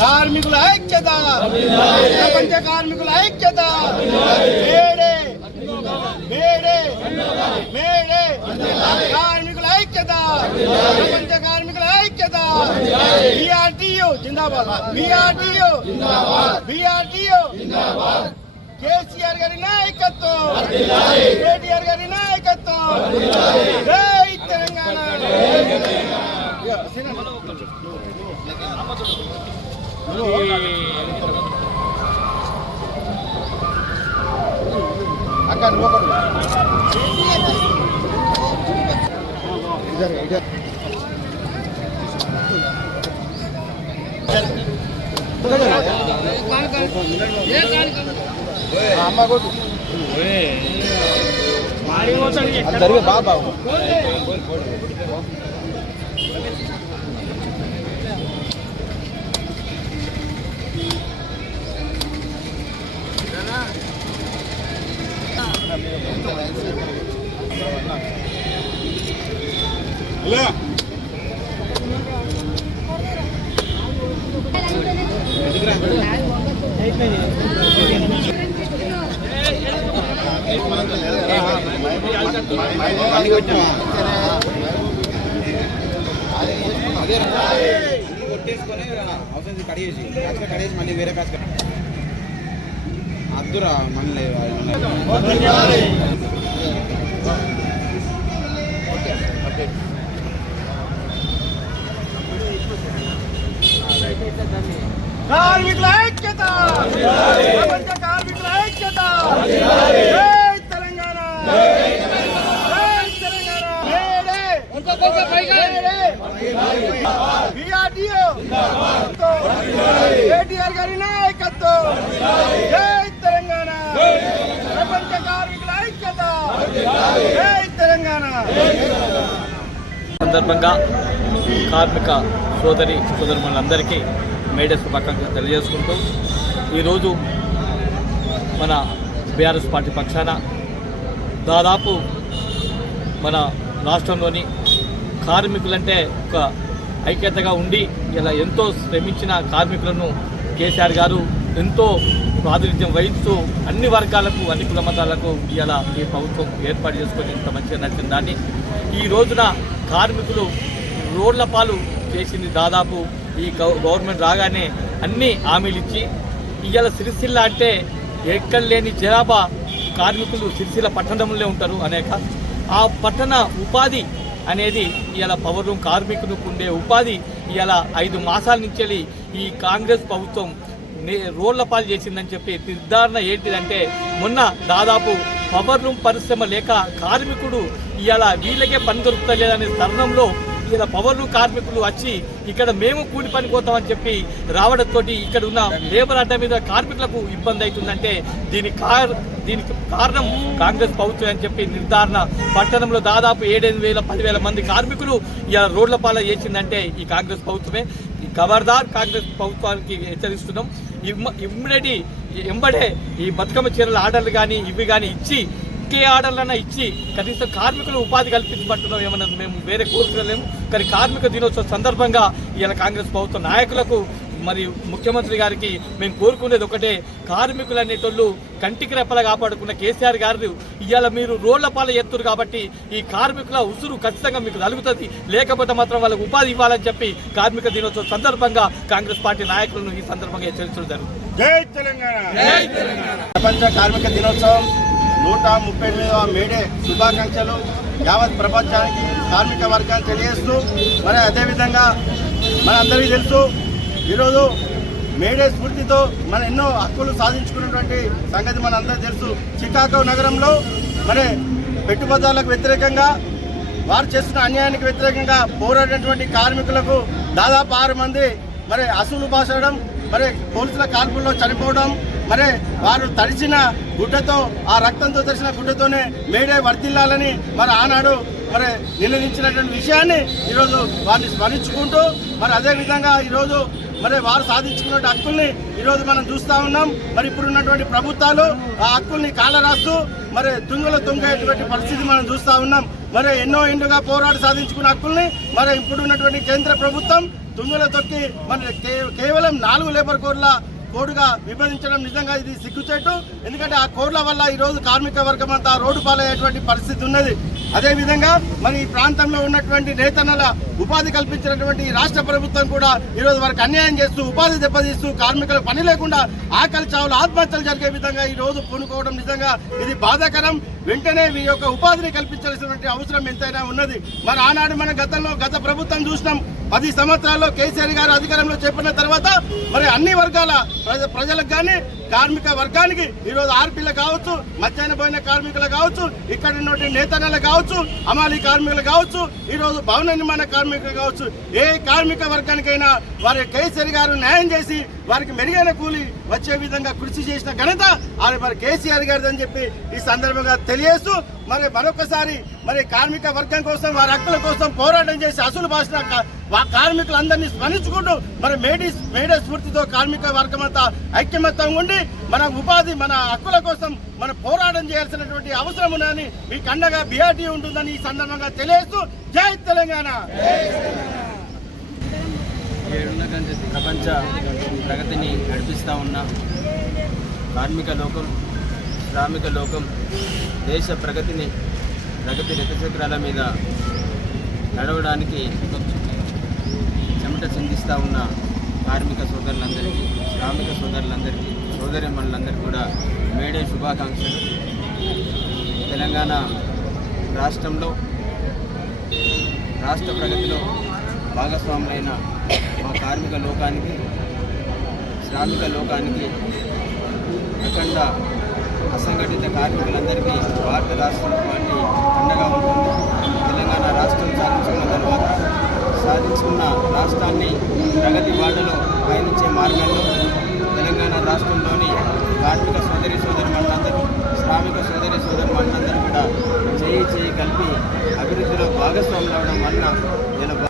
కార్మికుల ఐక్యత. ప్రపంచ కార్మికుల ఐక్యత. May Day. May Day. May Day. కార్మికుల ఐక్యత. ప్రపంచ కార్మికుల ఐక్యత. బీఆర్టీయో జిందాబాద్. బీఆర్టీయో. బీఆర్టీయో. జిందాబాద్ కేసీఆర్ గారి నాయకత్వం కేటీఆర్ గారి నాయకత్వం జై తెలంగాణ అక్క నువ్వు ఒకడు. ఇద్దరు, ఇద్దరు. ఆ అమ్మ కొట్టు జరిగే కొట్టేసుకొని అవసరం కడిగేసి కాస్త కడిగేసి మళ్ళీ వేరే కాస్త అద్దురా మళ్ళీ కార్మికుల ఐక్యత జై తెలంగాణ జై తెలంగాణ మేడే బిఆర్డిఓ కేటీఆర్ గారి నాయకత్వం జై తెలంగాణ ప్రపంచ కార్మికుల ఐక్యత జై తెలంగాణ సందర్భంగా కార్మిక సోదరి సోదరులందరికీ మేడే శుభాకాంక్షలు తెలియజేసుకుంటూ ఈరోజు మన బీఆర్ఎస్ పార్టీ పక్షాన దాదాపు మన రాష్ట్రంలోని కార్మికులంటే ఒక ఐక్యతగా ఉండి ఇలా ఎంతో శ్రమించిన కార్మికులను కేసీఆర్ గారు ఎంతో ప్రాతినిధ్యం వహిస్తూ అన్ని వర్గాలకు అన్ని కుల మతాలకు ఇలా ఈ ప్రభుత్వం ఏర్పాటు చేసుకొని ఇంత మంచిగా నచ్చిన దాన్ని. ఈ రోజున కార్మికులు రోడ్ల పాలు చేసింది దాదాపు ఈ గవర్నమెంట్ రాగానే అన్ని హామీలు ఇచ్చి ఇవాళ సిరిసిల్ల అంటే ఎక్కడ లేని జనాభా కార్మికులు సిరిసిల్ల పట్టణంలో ఉంటారు అనేక. ఆ పట్టణ ఉపాధి అనేది ఇవాళ పవర్ రూమ్ కార్మికులకు ఉండే ఉపాధి ఇవాళ ఐదు మాసాల నుంచి ఈ కాంగ్రెస్ ప్రభుత్వం నే- పాలు చేసిందని చెప్పి నిర్ధారణ ఏంటిదంటే మొన్న దాదాపు పవర్ రూమ్ పరిశ్రమ లేక కార్మికుడు ఇవాళ వీళ్ళకే పని దొరుకుతలేదనే తరుణంలో ఇలా పవర్లు కార్మికులు వచ్చి ఇక్కడ మేము కూలి పని పోతామని చెప్పి రావడంతో ఇక్కడ ఉన్న లేబర్ అడ్డ మీద కార్మికులకు ఇబ్బంది అవుతుందంటే దీని కార్ దీనికి కారణం కాంగ్రెస్ ప్రభుత్వం అని చెప్పి నిర్ధారణ. పట్టణంలో దాదాపు ఏడెనిమిది వేల పదివేల మంది కార్మికులు ఇలా రోడ్ల పాల చేసిందంటే ఈ కాంగ్రెస్ ప్రభుత్వమే. ఈ ఖబర్దార్ కాంగ్రెస్ ప్రభుత్వానికి హెచ్చరిస్తున్నాం. ఇమ్మ- ఇమ్మీడియట్ ఎంబడే ఈ బతుకమ్మ చీరల ఆర్డర్లు కానీ ఇవి కానీ ఇచ్చి ఒకే ఆర్డర్లన్నా ఇచ్చి కనీసం కార్మికులు ఉపాధి కల్పించమంటున్నాం ఏమన్నది మేము వేరే కోరుకోలేము కానీ కార్మిక దినోత్సవం సందర్భంగా ఇలా కాంగ్రెస్ ప్రభుత్వ నాయకులకు మరి ముఖ్యమంత్రి గారికి మేము కోరుకునేది ఒకటే కార్మికులు అనేటోళ్ళు కంటికి రెప్పలా కాపాడుకున్న కేసీఆర్ గారు ఇవాళ మీరు రోడ్ల పాల ఎత్తురు కాబట్టి ఈ కార్మికుల ఉసురు ఖచ్చితంగా మీకు తలుగుతుంది. లేకపోతే మాత్రం వాళ్ళకు ఉపాధి ఇవ్వాలని చెప్పి కార్మిక దినోత్సవం సందర్భంగా కాంగ్రెస్ పార్టీ నాయకులను ఈ సందర్భంగా హెచ్చరించడం జరుగుతుంది. తెలంగాణ! ప్రపంచ కార్మిక దినోత్సవం నూట ముప్పై ఎనిమిదవ మేడే శుభాకాంక్షలు యావత్ ప్రపంచానికి కార్మిక వర్గాన్ని తెలియజేస్తూ మరి అదేవిధంగా మన అందరికీ తెలుసు ఈరోజు మేడే స్ఫూర్తితో మన ఎన్నో హక్కులు సాధించుకున్నటువంటి సంగతి మన అందరికీ తెలుసు. చికాగో నగరంలో మరి పెట్టుబడులకు వ్యతిరేకంగా వారు చేస్తున్న అన్యాయానికి వ్యతిరేకంగా పోరాడినటువంటి కార్మికులకు దాదాపు ఆరు మంది మరి అసూలు పాసడం మరి పోలీసుల కాల్పుల్లో చనిపోవడం మరి వారు తడిచిన గుడ్డతో ఆ రక్తంతో తడిసిన గుడ్డతోనే మేడే వర్తిల్లాలని మరి ఆనాడు మరి నిలదించినటువంటి విషయాన్ని ఈరోజు వారిని స్మరించుకుంటూ మరి అదేవిధంగా ఈరోజు మరి వారు సాధించుకున్న హక్కుల్ని ఈరోజు మనం చూస్తూ ఉన్నాం. మరి ఇప్పుడున్నటువంటి ప్రభుత్వాలు ఆ హక్కుల్ని కాలరాస్తూ మరి తుంగలో తుంగేటువంటి పరిస్థితి మనం చూస్తూ ఉన్నాం. మరి ఎన్నో ఇండుగా పోరాడి సాధించుకున్న హక్కుల్ని మరి ఇప్పుడున్నటువంటి కేంద్ర ప్రభుత్వం తుంగల తొక్కి మరి కేవలం నాలుగు లేబర్ కోర్ల కోడ్గా విభజించడం నిజంగా ఇది సిగ్గుచేటు. ఎందుకంటే ఆ కోడ్ల వల్ల ఈరోజు కార్మిక వర్గం అంతా రోడ్డు పాలయ్యేటువంటి పరిస్థితి ఉన్నది. అదేవిధంగా మరి ఈ ప్రాంతంలో ఉన్నటువంటి నేతన్నల ఉపాధి కల్పించినటువంటి రాష్ట్ర ప్రభుత్వం కూడా ఈ రోజు వారికి అన్యాయం చేస్తూ ఉపాధి దెబ్బతీస్తూ కార్మికులకు పని లేకుండా ఆకలి చావులు ఆత్మహత్యలు జరిగే విధంగా ఈ రోజు పూనుకోవడం నిజంగా ఇది బాధాకరం. వెంటనే మీ యొక్క ఉపాధిని కల్పించాల్సినటువంటి అవసరం ఎంతైనా ఉన్నది. మరి ఆనాడు మన గతంలో గత ప్రభుత్వం చూసినాం. పది సంవత్సరాల్లో కేసీఆర్ గారు అధికారంలో చెప్పిన తర్వాత మరి అన్ని వర్గాల ప్రజలకు కానీ కార్మిక వర్గానికి ఈరోజు ఆర్పీలు కావచ్చు మధ్యాహ్న పోయిన కార్మికులు కావచ్చు ఇక్కడ ఉన్నటువంటి నేతన్నలు కావచ్చు అమాలి కార్మికులు కావచ్చు ఈరోజు భవన నిర్మాణ కార్మికులు కావచ్చు ఏ కార్మిక వర్గానికైనా వారి కేసరి గారు న్యాయం చేసి వారికి మెరుగైన కూలి వచ్చే విధంగా కృషి చేసిన ఘనత ఆయన మరి కేసీఆర్ గారిది అని చెప్పి ఈ సందర్భంగా తెలియజేస్తూ మరి మరొకసారి మరి కార్మిక వర్గం కోసం వారి హక్కుల కోసం పోరాటం చేసి అసలు భాష కార్మికులందరినీ స్మరించుకుంటూ మరి మేడీ మేడే స్ఫూర్తితో కార్మిక వర్గం అంతా ఐక్యమత్యం ఉండి మన ఉపాధి మన హక్కుల కోసం మన పోరాటం చేయాల్సినటువంటి అవసరం ఉందని మీకు అండగా బీఆర్టీ ఉంటుందని ఈ సందర్భంగా తెలియజేస్తూ జై తెలంగాణ. ప్రపంచ ప్రగతిని నడిపిస్తూ ఉన్న కార్మిక లోకం శ్రామిక లోకం దేశ ప్రగతిని ప్రగతి రథచక్రాల మీద నడవడానికి చెమట చిందిస్తూ ఉన్న కార్మిక సోదరులందరికీ శ్రామిక సోదరులందరికీ సోదరిమణులందరికీ కూడా మేడే శుభాకాంక్షలు. తెలంగాణ రాష్ట్రంలో రాష్ట్ర ప్రగతిలో భాగస్వాములైన మా కార్మిక లోకానికి శ్రామిక లోకానికి అఖండ అసంఘటిత కార్మికులందరికీ భారత రాష్ట్రం పార్టీ అండగా ఉంటుంది. తెలంగాణ రాష్ట్రం సాధించుకున్న తర్వాత సాధించుకున్న రాష్ట్రాన్ని ప్రగతి బాటలో పయనించే మార్గంలో తెలంగాణ రాష్ట్రంలోని కార్మిక సోదరి సోదరి మండలందరూ శ్రామిక సోదరి సోదరి మండలందరూ కూడా చేయి చేయి కలిపి అభివృద్ధిలో భాగస్వాములు అవడం వలన